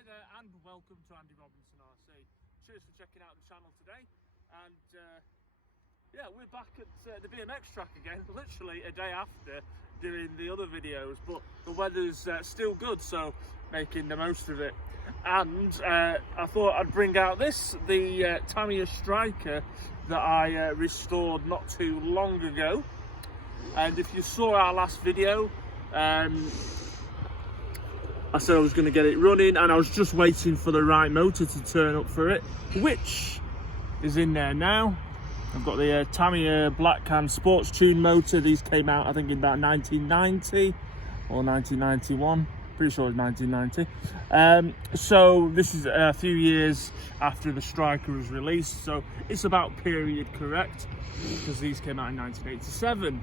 Hi there and welcome to Andy Robinson RC. Cheers for checking out the channel today, and yeah, we're back at the BMX track again, literally a day after doing the other videos, but the weather's still good, so making the most of it. And I thought I'd bring out the Tamiya Striker that I restored not too long ago. And if you saw our last video, I said I was going to get it running, and I was just waiting for the right motor to turn up for it, which is in there now. I've got the Tamiya Black Can Sports Tune motor. These came out, I think, in about 1990 or 1991. Pretty sure it was 1990. So this is a few years after the Striker was released, so it's about period correct because these came out in 1987.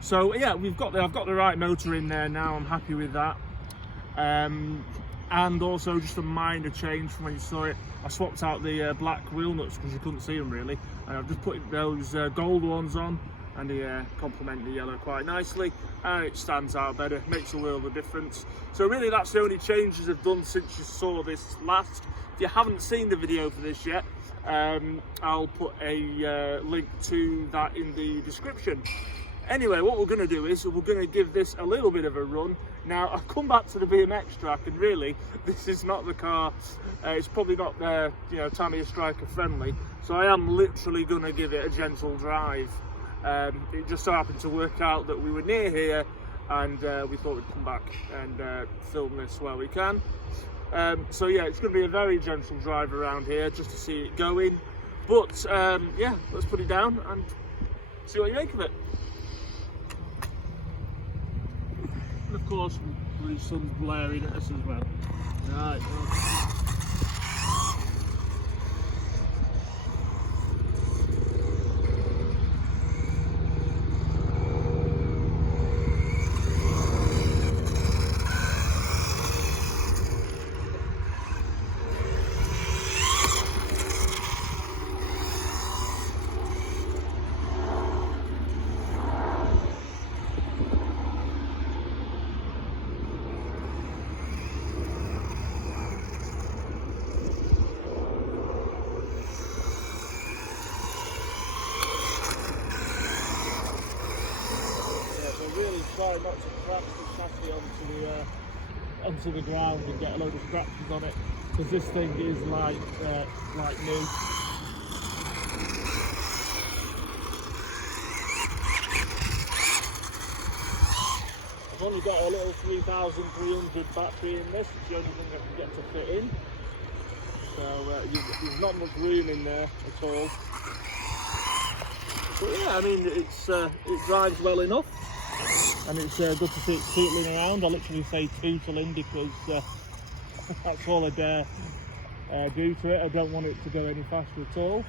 So yeah, I've got the right motor in there now. I'm happy with that. And also just a minor change from when you saw it. I swapped out the black wheel nuts because you couldn't see them really, and I've just put those gold ones on, and they complement the yellow quite nicely, and it stands out better, makes a world of difference. So really that's the only changes I've done since you saw this last. If you haven't seen the video for this yet, I'll put a link to that in the description. Anyway, what we're going to do is we're going to give this a little bit of a run. Now, I've come back to the BMX track, and really, this is not the car. It's probably not, you know, Tamiya Striker friendly. So I am literally going to give it a gentle drive. It just so happened to work out that we were near here, and we thought we'd come back and film this where we can. So yeah, it's going to be a very gentle drive around here just to see it going. But yeah, let's put it down and see what you make of it. And of course, the sun's blaring at us as well. Right. Try not to crash the chassis onto the ground and get a load of scratches on it, because this thing is like new. I've only got a little 3300 battery in this. It's the only thing I can get to fit in. So there's not much room in there at all. But yeah, I mean, it drives well enough. And it's good to see it tootling around. I literally say tootling because that's all I dare do to it. I don't want it to go any faster at all.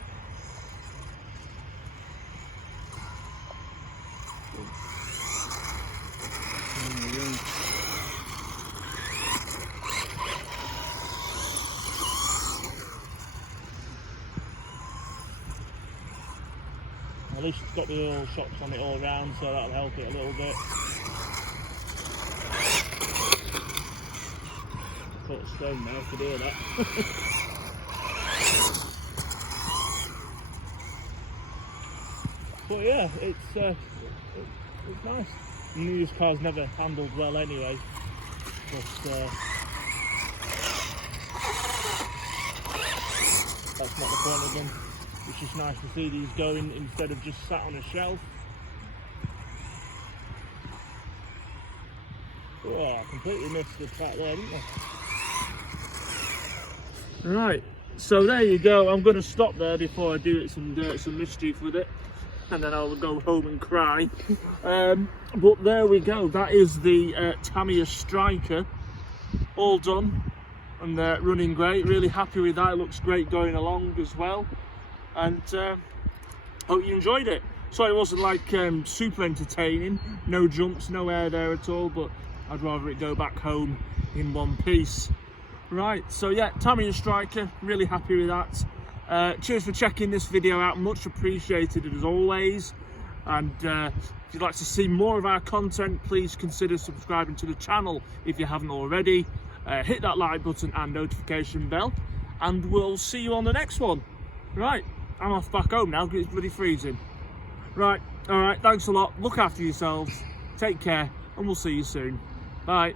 At least it's got the oil shocks on it all round, so that'll help it a little bit. Put a stone now to do that. But yeah, it's nice. Used cars never handled well anyway, but that's not the point of them. It's just nice to see these going instead of just sat on a shelf. Oh, I completely missed the track there, didn't I? Right, so there you go. I'm going to stop there before I do it some mischief with it, and then I'll go home and cry. But there we go. That is the Tamiya Striker, all done and running great. Really happy with that. It looks great going along as well. And hope you enjoyed it. Sorry it wasn't like super entertaining, no jumps, no air there at all, but I'd rather it go back home in one piece. Right, so yeah, Tamiya Striker, really happy with that. Cheers for checking this video out, much appreciated as always. And if you'd like to see more of our content, please consider subscribing to the channel if you haven't already. hit that like button and notification bell, and we'll see you on the next one. Right, I'm off back home now because it's bloody freezing. Right, alright, thanks a lot, look after yourselves, take care, and we'll see you soon. Bye.